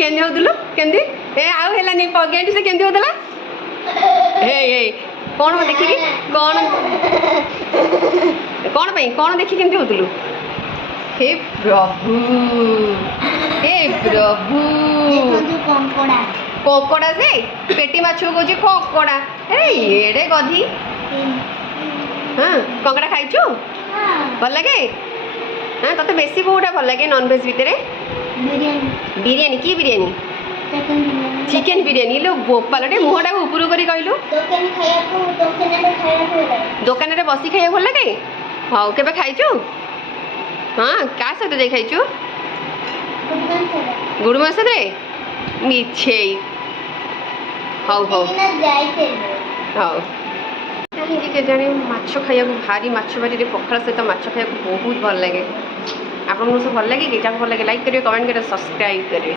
କେମିତି ହଉଥିଲୁ କେମିତି ଆଉ ହେଲାନି ଗେଣ୍ଡୁ ସେ କେମିତି ହଉଥିଲା କ'ଣ ଦେଖିକି କ'ଣ କ'ଣ ପାଇଁ କ'ଣ ଦେଖି କେମିତି ହଉଥିଲୁ हे प्रभु कोकड़ा से पेटी माछ को कोकड़ा एड़े गधी हाँ कंकड़ा खाइचु भल लगे हाँ तो बेसी कोटा भल लगे नॉनवेज भितर बिरियानी की बिरियानी चिकेन बिरियानी लो गोपालटे मुहटा ऊपर कर कहलु दुकान में बसी खाया भल लगे हाँ केबे खाइचु हाँ क्या सहित जाई खाइचु गुड़मा सहित मिछे हौ हौ हौ कहीं जाने माछ खाया भारी माछ भाजी पखाल सहित माछ खाया बहुत भल लगे आप सब भल लगे कि भल लगे लाइक करेंगे कमेंट करेंगे सब्सक्राइब करेंगे।